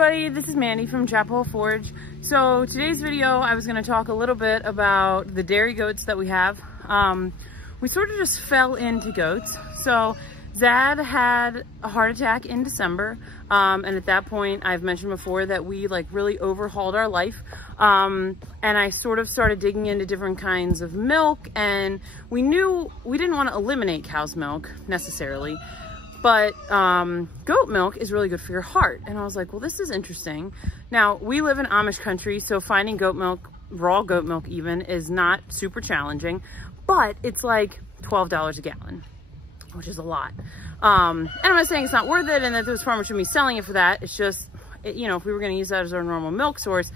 everybody, this is Mandy from Chapel Forge. So today's video, I was going to talk a little bit about the dairy goats that we have. We sort of just fell into goats. So Zad had a heart attack in December, and at that point, I've mentioned before that we like really overhauled our life, and I sort of started digging into different kinds of milk, and we knew we didn't want to eliminate cow's milk necessarily, but goat milk is really good for your heart. And I was like, well, this is interesting. Now, we live in Amish country, so finding goat milk, raw goat milk even, is not super challenging, but it's like $12 a gallon, which is a lot. And I'm not saying it's not worth it and that those farmers should be selling it for that. It's just, you know, if we were going to use that as our normal milk source,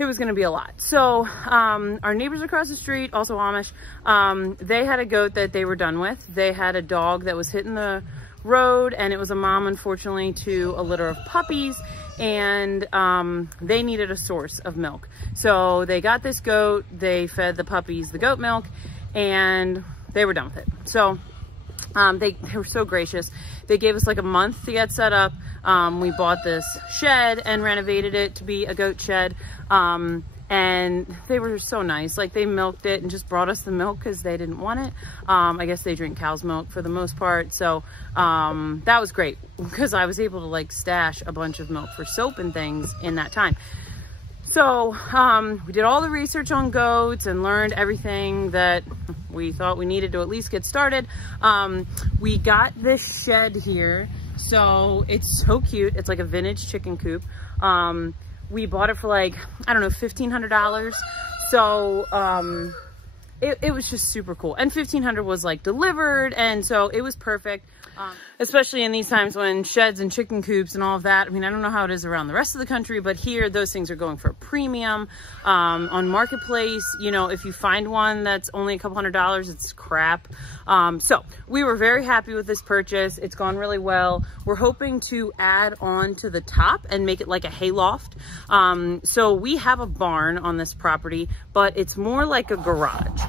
it was going to be a lot. So our neighbors across the street, also Amish, they had a goat that they were done with. They had a dog that was hitting the road, and it was a mom, unfortunately, to a litter of puppies, and they needed a source of milk. So they got this goat, they fed the puppies the goat milk, and they were done with it. So they were so gracious. They gave us like a month to get set up. We bought this shed and renovated it to be a goat shed. And they were so nice. Like, they milked it and just brought us the milk because they didn't want it. I guess they drink cow's milk for the most part. So that was great because I was able to like stash a bunch of milk for soap and things in that time. So we did all the research on goats and learned everything that we thought we needed to at least get started. We got this shed here. So it's so cute. It's like a vintage chicken coop. We bought it for like, I don't know, $1,500. So it was just super cool. And $1,500 was like delivered. And so it was perfect. Especially in these times when sheds and chicken coops and all of that. I mean, I don't know how it is around the rest of the country, but here those things are going for a premium. On Marketplace, you know, if you find one that's only a couple $100s, it's crap. So we were very happy with this purchase. It's gone really well. We're hoping to add on to the top and make it like a hayloft. So we have a barn on this property, but it's more like a garage.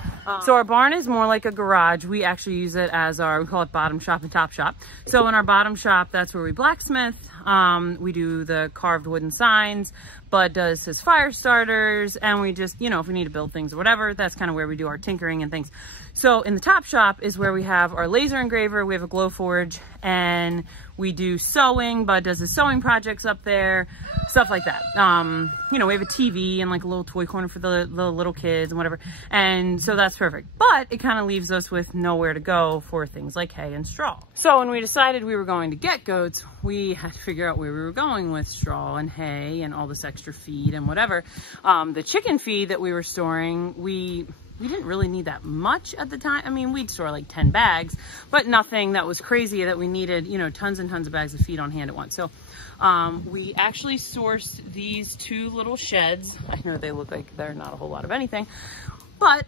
So our barn is more like a garage. We actually use it as we call it bottom shop and top shop. So in our bottom shop, that's where we blacksmith. We do the carved wooden signs. Bud does his fire starters, and we just, you know, if we need to build things or whatever, that's kind of where we do our tinkering and things. So in the top shop is where we have our laser engraver, we have a glow forge, and we do sewing. Bud does his sewing projects up there, stuff like that. You know, we have a TV and like a little toy corner for the little kids and whatever. And so that's perfect. But it kind of leaves us with nowhere to go for things like hay and straw. So when we decided we were going to get goats, we had to figure out where we were going with straw and hay and all this extra feed and whatever. The chicken feed that we were storing, we didn't really need that much at the time. I mean, we'd store like 10 bags, but nothing that was crazy that we needed, you know, tons and tons of bags of feed on hand at once. So we actually sourced these two little sheds. I know they look like they're not a whole lot of anything, but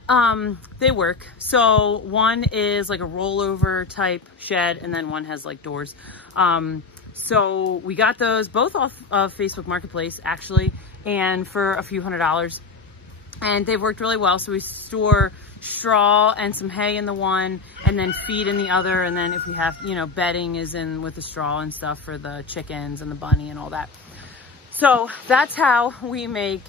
they work. So one is like a rollover type shed, and then one has like doors. So we got those both off of Facebook Marketplace actually, and for a few $100s. And they've worked really well. So we store straw and some hay in the one, and then feed in the other. And then if we have, you know, bedding is in with the straw and stuff for the chickens and the bunny and all that. So that's how we make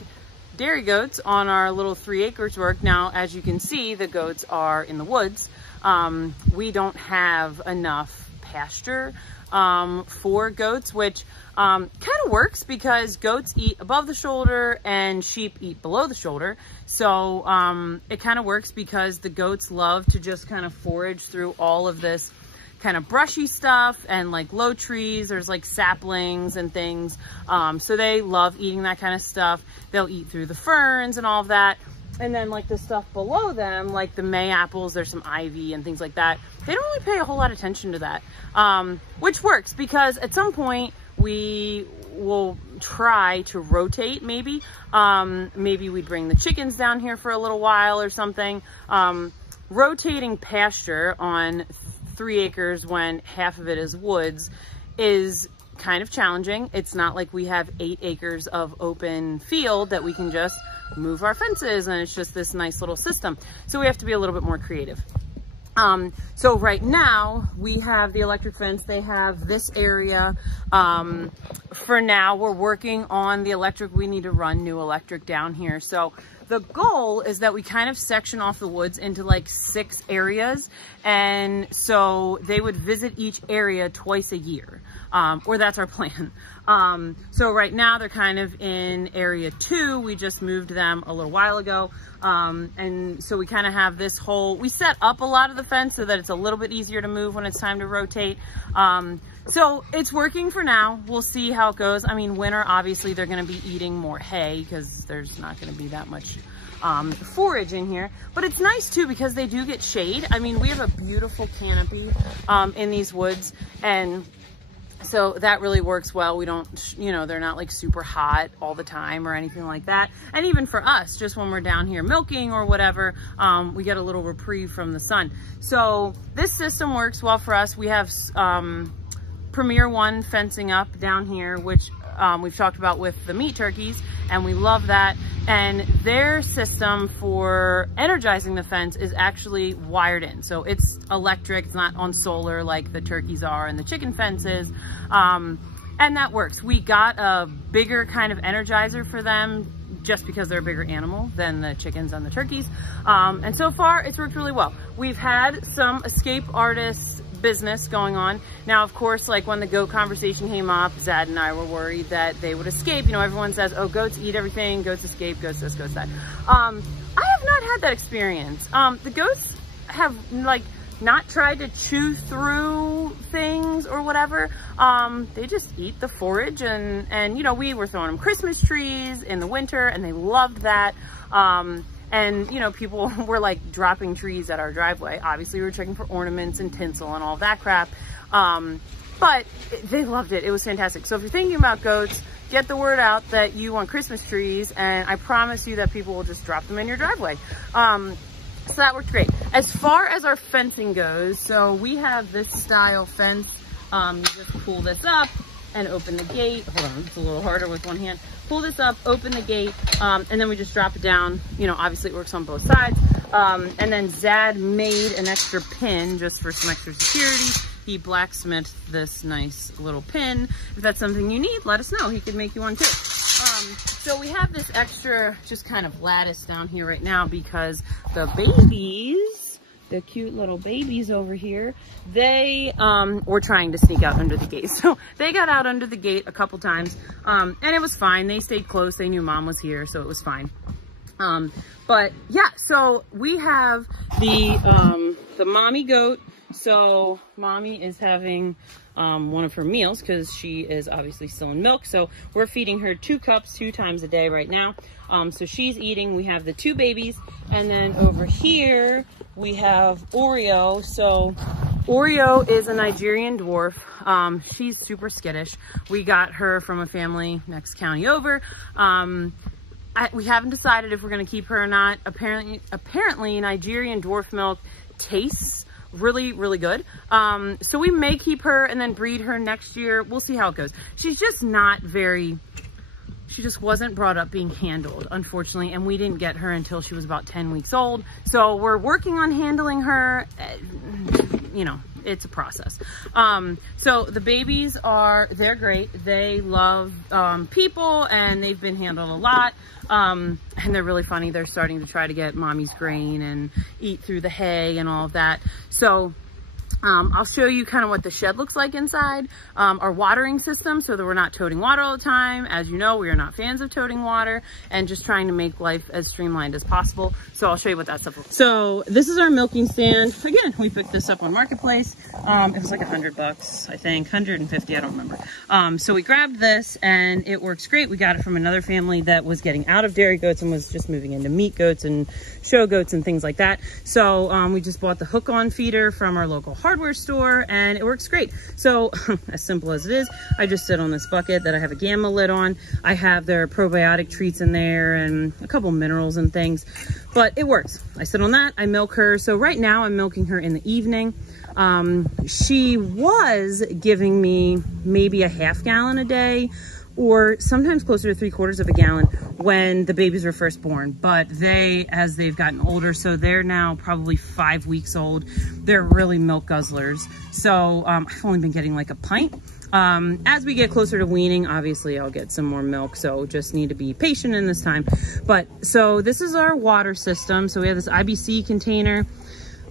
dairy goats on our little 3 acres work. Now, as you can see, the goats are in the woods. We don't have enough pasture for goats, which kind of works because goats eat above the shoulder and sheep eat below the shoulder. So it kind of works because the goats love to just kind of forage through all of this kind of brushy stuff and like low trees. There's like saplings and things. So they love eating that kind of stuff. They'll eat through the ferns and all of that. And then like the stuff below them, like the May apples, there's some ivy and things like that. They don't really pay a whole lot of attention to that, which works because at some point we will try to rotate maybe. Maybe we'd bring the chickens down here for a little while or something. Rotating pasture on 3 acres when half of it is woods is kind of challenging. It's not like we have 8 acres of open field that we can just move our fences and it's just this nice little system. So we have to be a little bit more creative. So right now we have the electric fence. They have this area for now, we're working on the electric. We need to run new electric down here. So the goal is that we kind of section off the woods into like 6 areas. And so they would visit each area twice a year, or that's our plan. So right now they're kind of in area 2. We just moved them a little while ago. And so we kind of have this whole, we set up a lot of the fence so that it's a little bit easier to move when it's time to rotate. So it's working for now. We'll see how it goes. I mean, winter, obviously they're going to be eating more hay because there's not going to be that much forage in here, but it's nice too because they do get shade. I mean, we have a beautiful canopy in these woods, and so that really works well. We don't, you know, they're not like super hot all the time or anything like that. And even for us, just when we're down here milking or whatever, we get a little reprieve from the sun. So this system works well for us. We have Premier One fencing up down here, which we've talked about with the meat turkeys, and we love that. And their system for energizing the fence is actually wired in. So it's electric, it's not on solar like the turkeys are and the chicken fences. And that works. We got a bigger kind of energizer for them just because they're a bigger animal than the chickens and the turkeys. And so far it's worked really well. We've had some escape artists business going on. Now, of course, like when the goat conversation came up, Zad and I were worried that they would escape. You know, everyone says, oh, goats eat everything, goats escape, goats this, goats that. I have not had that experience. The goats have like not tried to chew through things or whatever. They just eat the forage, and you know, we were throwing them Christmas trees in the winter and they loved that. And, you know, people were like dropping trees at our driveway. Obviously, we were checking for ornaments and tinsel and all that crap. But they loved it. It was fantastic. So if you're thinking about goats, get the word out that you want Christmas trees, and I promise you that people will just drop them in your driveway. So that worked great. As far as our fencing goes, so we have this style fence. You just pull this up and open the gate. Hold on, it's a little harder with one hand. Pull this up, open the gate, and then we just drop it down. You know, obviously it works on both sides. And then Zad made an extra pin just for some extra security. He blacksmithed this nice little pin. If that's something you need, let us know. He could make you one too. So we have this extra just kind of lattice down here right now because the babies, the cute little babies over here, they were trying to sneak out under the gate. So they got out under the gate a couple times, and it was fine. They stayed close. They knew mom was here, so it was fine. But yeah, so we have the mommy goat. So mommy is having one of her meals because she is obviously still in milk. So we're feeding her 2 cups 2 times a day right now. So she's eating. We have the 2 babies, and then over here we have Oreo. So Oreo is a Nigerian dwarf. She's super skittish. We got her from a family next county over. We haven't decided if we're going to keep her or not. Apparently Nigerian dwarf milk tastes really, really good. So we may keep her and then breed her next year. We'll see how it goes. She's just not very, she just wasn't brought up being handled, unfortunately, and we didn't get her until she was about 10 weeks old. So we're working on handling her. You know, it's a process. So the babies they're great. They love people, and they've been handled a lot. And they're really funny. They're starting to try to get mommy's grain and eat through the hay and all of that. So I'll show you kind of what the shed looks like inside. Our watering system, so that we're not toting water all the time. As you know, we are not fans of toting water, and just trying to make life as streamlined as possible. So I'll show you what that stuff looks like. So this is our milking stand. Again, we picked this up on Marketplace. It was like $100, I think, 150, I don't remember. So we grabbed this, and it works great. We got it from another family that was getting out of dairy goats and was just moving into meat goats and show goats and things like that. So we just bought the hook-on feeder from our local hardware store, and it works great. So as simple as it is, I just sit on this bucket that I have a gamma lid on. I have their probiotic treats in there and a couple minerals and things, but it works. I sit on that, I milk her. So right now I'm milking her in the evening. She was giving me maybe a half gallon a day, or sometimes closer to 3/4 of a gallon when the babies were first born. But as they've gotten older, so they're now probably 5 weeks old, they're really milk guzzlers. So I've only been getting like a pint. As we get closer to weaning, obviously I'll get some more milk, so just need to be patient in this time. But so this is our water system. So we have this IBC container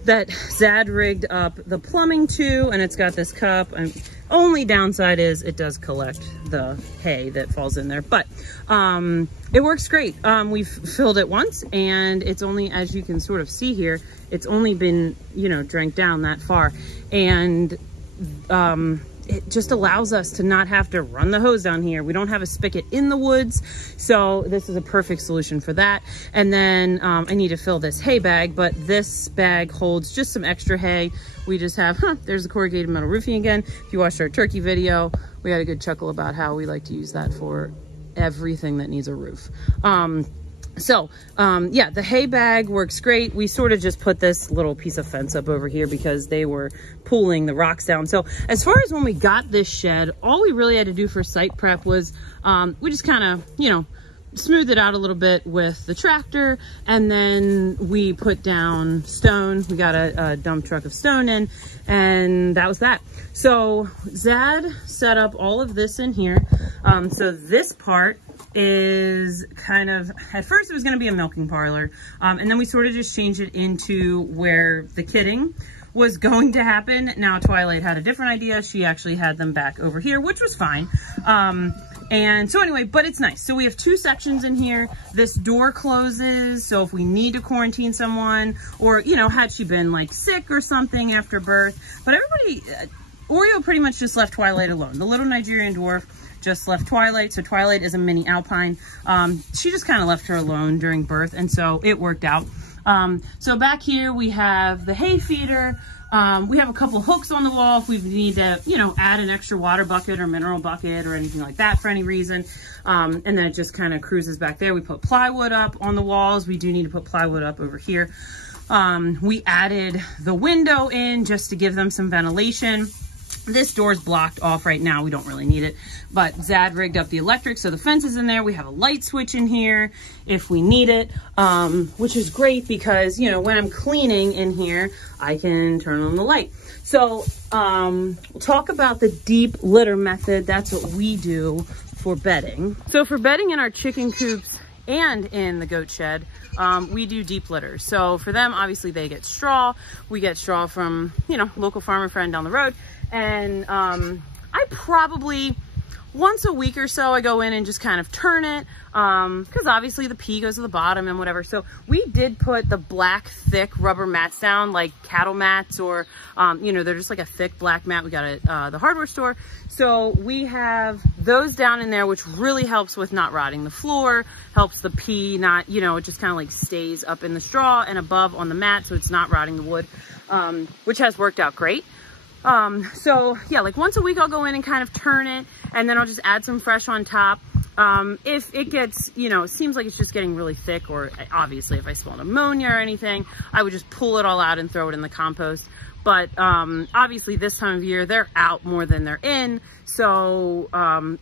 that Zad rigged up the plumbing to, and it's got this cup. And only downside is it does collect the hay that falls in there, but it works great. We've filled it once, and it's only, as you can sort of see here, it's only been, you know, drank down that far. And it just allows us to not have to run the hose down here. We don't have a spigot in the woods, so this is a perfect solution for that. And then I need to fill this hay bag, but this bag holds just some extra hay. We just have, there's the corrugated metal roofing again. If you watched our turkey video, we had a good chuckle about how we like to use that for everything that needs a roof. Yeah, the hay bag works great. We sort of just put this little piece of fence up over here because they were pulling the rocks down. So as far as when we got this shed, all we really had to do for site prep was we just kind of, you know, smooth it out a little bit with the tractor, and then we put down stone. We got a dump truck of stone in, and that was that. So Zad set up all of this in here. So this part is kind of, at first it was going to be a milking parlor, and then we sort of just changed it into where the kidding was going to happen. Now Twilight had a different idea. She actually had them back over here, which was fine. And so anyway, but it's nice. So we have 2 sections in here. This door closes, so if we need to quarantine someone, or, you know, had she been like sick or something after birth. But everybody, Oreo pretty much just left Twilight alone. The little Nigerian dwarf just left Twilight. So Twilight is a mini alpine. She just kind of left her alone during birth, and so it worked out. So back here we have the hay feeder. We have a couple hooks on the wall if we need to, you know, add an extra water bucket or mineral bucket or anything like that for any reason. And then it just kind of cruises back there. We put plywood up on the walls. We do need to put plywood up over here. We added the window in just to give them some ventilation. This door's blocked off right now. We don't really need it, but Zad rigged up the electric, so the fence is in there. We have a light switch in here if we need it, which is great because, you know, when I'm cleaning in here, I can turn on the light. So we'll talk about the deep litter method. That's what we do for bedding. So for bedding in our chicken coops and in the goat shed, we do deep litters. So for them, obviously they get straw. We get straw from, you know, local farmer friend down the road. And I probably once a week or so, I go in and just kind of turn it, because obviously the pee goes to the bottom and whatever. So we did put the black thick rubber mats down, like cattle mats, or you know, they're just like a thick black mat we got at the hardware store. So we have those down in there, which really helps with not rotting the floor, helps the pee not, you know, it just kind of like stays up in the straw and above on the mat, so it's not rotting the wood, which has worked out great. So yeah, like once a week I'll go in and kind of turn it, and then I'll just add some fresh on top. If it gets, you know, it seems like it's just getting really thick, or obviously if I smell ammonia or anything, I would just pull it all out and throw it in the compost. But obviously this time of year, they're out more than they're in. So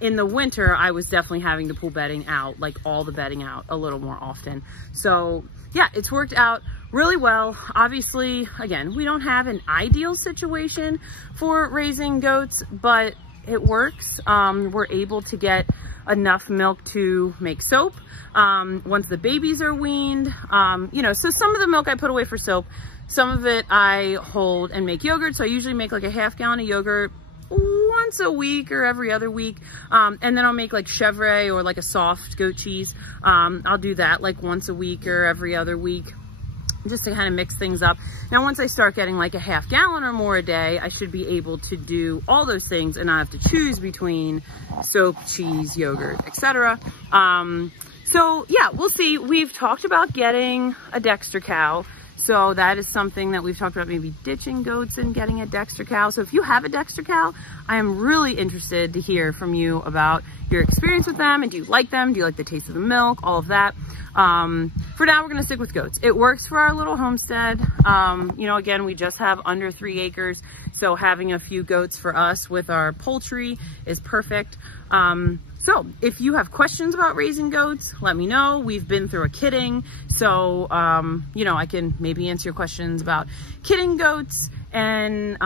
in the winter, I was definitely having to pull bedding out, like all the bedding out a little more often. So yeah, it's worked out really well. Obviously, again, we don't have an ideal situation for raising goats, but it works. We're able to get enough milk to make soap once the babies are weaned. You know, so some of the milk I put away for soap, some of it I hold and make yogurt. So I usually make like a half gallon of yogurt once a week or every other week. And then I'll make like chèvre or like a soft goat cheese. I'll do that like once a week or every other week, just to kind of mix things up. Now, once I start getting like a half gallon or more a day, I should be able to do all those things and not have to choose between soap, cheese, yogurt, etc. So yeah, we'll see. We've talked about getting a Dexter cow. So that is something that we've talked about, maybe ditching goats and getting a Dexter cow. So if you have a Dexter cow, I am really interested to hear from you about your experience with them, and do you like them? Do you like the taste of the milk? All of that. For now, we're gonna stick with goats. It works for our little homestead. You know, again, we just have under 3 acres. So having a few goats for us with our poultry is perfect. So if you have questions about raising goats, let me know. We've been through a kidding. So, you know, I can maybe answer your questions about kidding goats and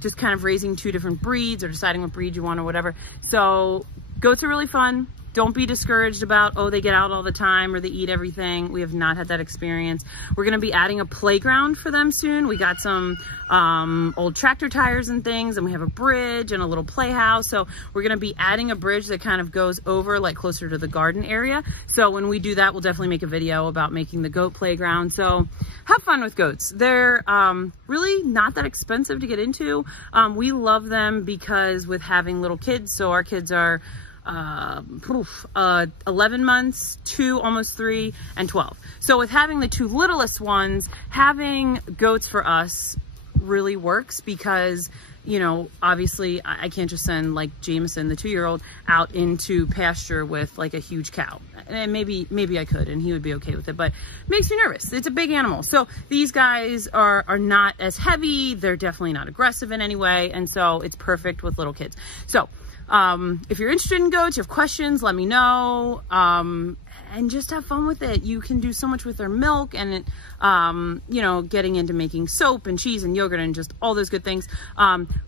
just kind of raising two different breeds or deciding what breed you want or whatever. So goats are really fun. Don't be discouraged about, oh, they get out all the time or they eat everything. We have not had that experience. We're going to be adding a playground for them soon. We got some old tractor tires and things, and we have a bridge and a little playhouse. So we're going to be adding a bridge that kind of goes over like closer to the garden area. So when we do that, we'll definitely make a video about making the goat playground. So have fun with goats. They're really not that expensive to get into. We love them because with having little kids, so our kids are 11 months, 2, almost 3, and 12. So with having the 2 littlest ones, having goats for us really works because, you know, obviously I can't just send like Jameson, the 2-year-old, out into pasture with like a huge cow. And maybe I could, and he would be okay with it, but it makes me nervous. It's a big animal. So these guys are not as heavy. They're definitely not aggressive in any way. And so it's perfect with little kids. So if you're interested in goats, you have questions, let me know, and just have fun with it. You can do so much with their milk and, you know, getting into making soap and cheese and yogurt and just all those good things.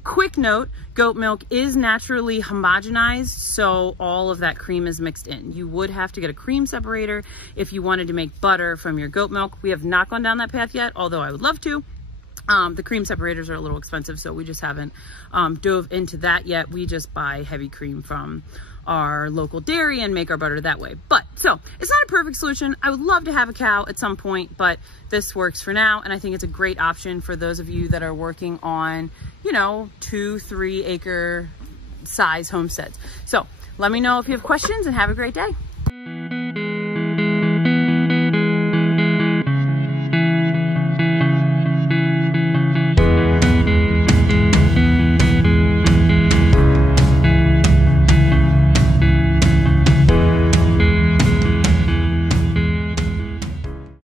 Quick note, goat milk is naturally homogenized, so all of that cream is mixed in. You would have to get a cream separator if you wanted to make butter from your goat milk. We have not gone down that path yet, although I would love to. The cream separators are a little expensive, so we just haven't dove into that yet. We just buy heavy cream from our local dairy and make our butter that way. But so it's not a perfect solution. I would love to have a cow at some point, but this works for now. And I think it's a great option for those of you that are working on, you know, 2-3 acre size homesteads. So let me know if you have questions and have a great day.